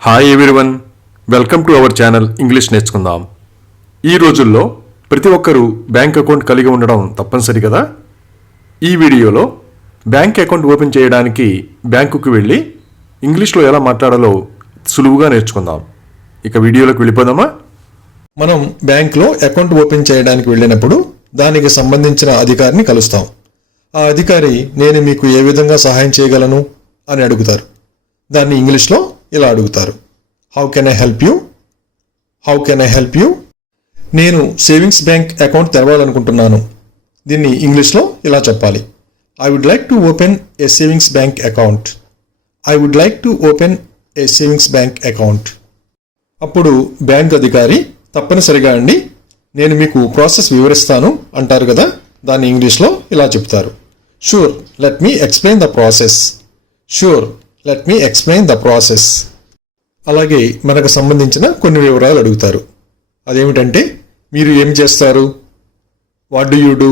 Hi everyone, welcome to our channel English నేర్చుకుందాం. ఈ రోజుల్లో ప్రతి ఒక్కరూ బ్యాంక్ అకౌంట్ కలిగి ఉండడం తప్పనిసరి కదా. ఈ వీడియోలో బ్యాంక్ అకౌంట్ ఓపెన్ చేయడానికి బ్యాంకుకు వెళ్ళి ఇంగ్లీష్లో ఎలా మాట్లాడాలో సులువుగా నేర్చుకుందాం. ఇక వీడియోలోకి వెళ్ళిపోదామా. మనం బ్యాంక్లో అకౌంట్ ఓపెన్ చేయడానికి వెళ్ళినప్పుడు దానికి సంబంధించిన అధికారిని కలుస్తాం. ఆ అధికారి నేను మీకు ఏ విధంగా సహాయం చేయగలను అని అడుగుతారు. దాన్ని ఇంగ్లీష్లో ఇలా అడుగుతారు, how can I help you? How can I help you? నేను సేవింగ్స్ బ్యాంక్ అకౌంట్ తెరవాలనుకుంటున్నాను. దీన్ని ఇంగ్లీష్లో ఇలా చెప్పాలి, I would like to open a savings bank account. I would like to open a savings bank account. అప్పుడు bank అధికారి తప్పనిసరిగా అండి నేను మీకు ప్రాసెస్ వివరిస్తాను అంటారు కదా. దాన్ని ఇంగ్లీష్లో ఇలా చెప్తారు, sure let me explain the process. Sure let me explain the process. అలాగే మనకు సంబంధించిన కొన్ని వివరాలు అడుగుతారు. అదేమిటంటే మీరు ఏం చేస్తారు, what do you do,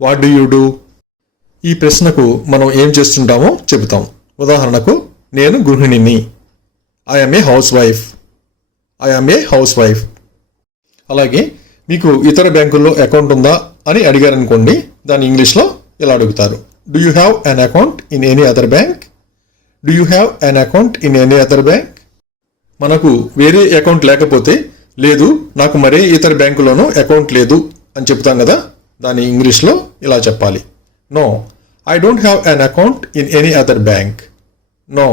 what do you do. ఈ ప్రశ్నకు మనం ఏం చేస్తుంటామో చెబుతాం. ఉదాహరణకు నేను గృహిణిని, I am a housewife. I am a housewife. అలాగే మీకు ఇతర బ్యాంకుల్లో అకౌంట్ ఉందా అని అడిగారనుకోండి, దాన్ని ఇంగ్లీష్లో ఇలా అడుగుతారు, do you have an account in any other bank? Do you have an account in any other bank? మనకు వేరే అకౌంట్ లేకపోతే లేదు, నాకు మరే ఇతర బ్యాంకులోనూ అకౌంట్ లేదు అని చెప్తాం కదా. దాన్ని ఇంగ్లీష్లో ఇలా చెప్పాలి, no I don't have an account in any other bank. No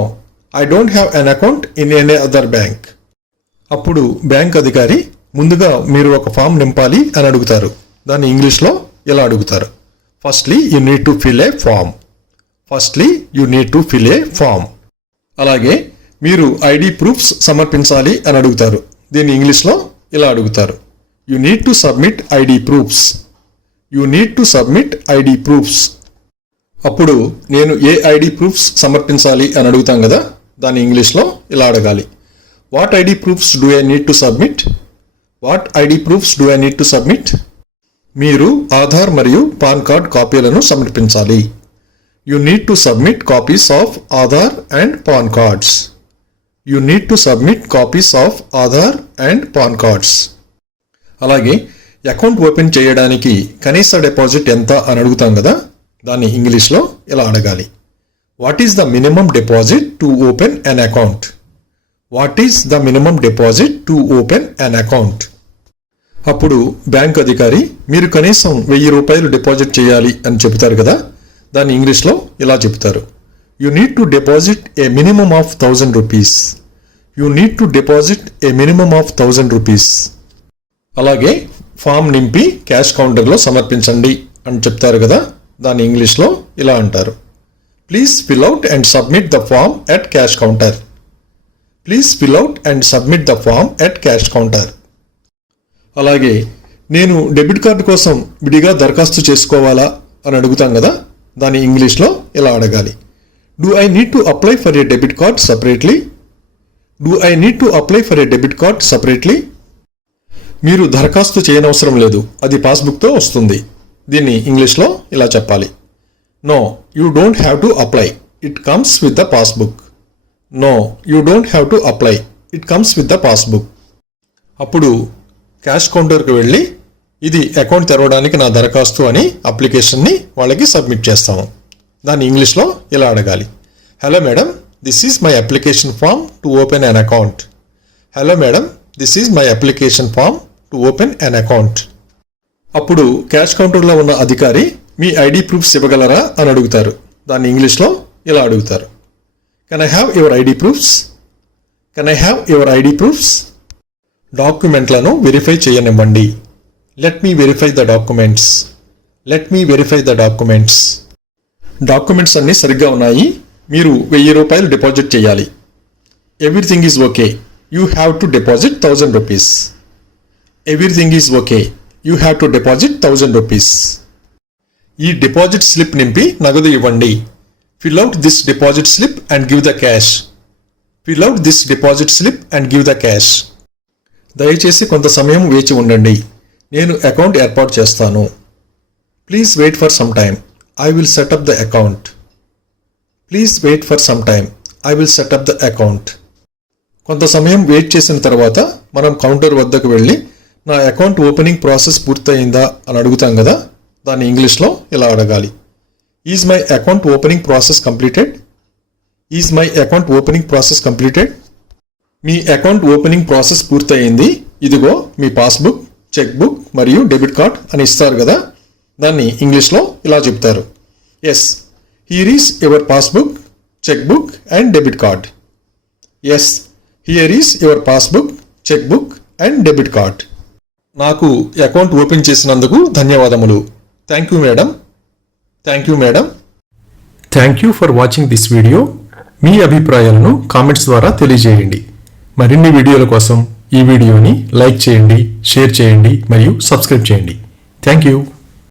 I don't have an account in any other bank. అప్పుడు బ్యాంక్ అధికారి ముందుగా మీరు ఒక ఫామ్ నింపాలి అని అడుగుతారు. దాన్ని ఇంగ్లీష్లో ఇలా అడుగుతారు, firstly you need to fill a form. Firstly you need to fill a form. అలాగే మీరు ఐడి ప్రూఫ్స్ సమర్పించాలి అని అడుగుతారు. దీన్ని ఇంగ్లీష్లో ఇలా అడుగుతారు, you need to submit ID proofs. You need to submit ID proofs. అప్పుడు నేను ఏ ఐడి ప్రూఫ్స్ సమర్పించాలి అని అడుగుతాం కదా. దాన్ని ఇంగ్లీష్లో ఇలా అడగాలి, what ID proofs do I need to submit? What ID proofs do I need to submit? మీరు ఆధార్ మరియు పాన్ కార్డ్ కాపీలను సమర్పించాలి. You need to submit copies of Aadhaar and PAN cards. You need to submit copies of Aadhaar and PAN cards. అలాగే account open చేయడానికి కనీస deposit ఎంత అని అడుగుతాం కదా. దాన్ని ఇంగ్లీష్లో ఇలా అడగాలి, what is the minimum deposit to open an account? What is the minimum deposit to open an account? అప్పుడు బ్యాంక్ అధికారి మీరు కనీసం 1000 రూపాయలు డిపాజిట్ చేయాలి అని చెబుతారు కదా. దాన్ని ఇంగ్లీష్లో ఇలా చెప్తారు, you need to deposit a minimum of 1000 rupees. You need to deposit a minimum of 1000 rupees. అలాగే ఫామ్ నింపి క్యాష్ కౌంటర్లో సమర్పించండి అని చెప్తారు కదా. దాన్ని ఇంగ్లీష్లో ఇలా అంటారు, please fill out and submit the form at cash counter. Please fill out and submit the form at cash counter. అలాగే నేను డెబిట్ కార్డు కోసం విడిగా దరఖాస్తు చేసుకోవాలా అని అడుగుతాం కదా. దాన్ని ఇంగ్లీష్లో ఇలా అడగాలి, do I need to apply for a debit card separately? Do I need to apply for a debit card separately? మీరు దరఖాస్తు చేయనవసరం లేదు, అది పాస్బుక్తో వస్తుంది. దీన్ని ఇంగ్లీష్లో ఇలా చెప్పాలి, no you don't have to apply, it comes with the passbook. No you don't have to apply, it comes with the passbook. అప్పుడు క్యాష్ కౌంటర్కి వెళ్ళి ఇది అకౌంట్ తెరవడానికి నా దరఖాస్తు అని అప్లికేషన్ని వాళ్ళకి సబ్మిట్ చేస్తాము. దాన్ని ఇంగ్లీష్లో ఇలా అడగాలి, hello madam, this is my application form to open an account. Hello madam, this is my application form to open an account. అప్పుడు క్యాష్ కౌంటర్లో ఉన్న అధికారి మీ ఐడి ప్రూఫ్స్ ఇవ్వగలరా అని అడుగుతారు. దాన్ని ఇంగ్లీష్లో ఇలా అడుగుతారు, can I have your ID proofs? Can I have your ID proofs? డాక్యుమెంట్లను వెరిఫై చేయనివ్వండి. Let me verify the documents. Let me verify the documents. Documents అన్నీ సరిగ్గా ఉన్నాయి, మీరు 1000 రూపాయలు డిపాజిట్ చేయాలి. Everything is okay, you have to deposit 1000 rupees. Everything is okay, you have to deposit 1000 rupees. ఈ deposit slip నింపి నగదు ఇవ్వండి. Fill out this deposit slip and give the cash. Fill out this deposit slip and give the cash. దయచేసి కొంత సమయం వేచి ఉండండి, నేను అకౌంట్ ఏర్పాటు చేస్తాను. Please wait for some time, I will set up the account. Please wait for some time, I will set up the account. కొంత సమయం వెయిట్ చేసిన తర్వాత మనం కౌంటర్ వద్దకు వెళ్ళి నా అకౌంట్ ఓపెనింగ్ ప్రాసెస్ పూర్తయిందా అని అడుగుతాం కదా, దాన్ని ఇంగ్లీష్లో ఇలా అడగాలి. Is my account opening process completed? Is my account opening process completed? మీ అకౌంట్ ఓపెనింగ్ ప్రాసెస్ పూర్తయింది, ఇదిగో మీ పాస్బుక్, చెక్ బుక్ మరియు డెబిట్ కార్డ్ అని ఇస్తారు కదా, దాన్ని ఇంగ్లీష్లో ఇలా చెప్తారు. Yes, here is your passbook, cheque book and debit card. Yes, here is your passbook, cheque book and debit card. నాకు అకౌంట్ ఓపెన్ చేసినందుకు ధన్యవాదములు. Thank you madam. Thank you madam. Thank you for watching this video. మీ అభిప్రాయాలను comments ద్వారా తెలియజేయండి. మరిన్ని వీడియోల కోసం ఈ వీడియోని లైక్ చేయండి, షేర్ చేయండి మరియు సబ్స్క్రైబ్ చేయండి. Thank you.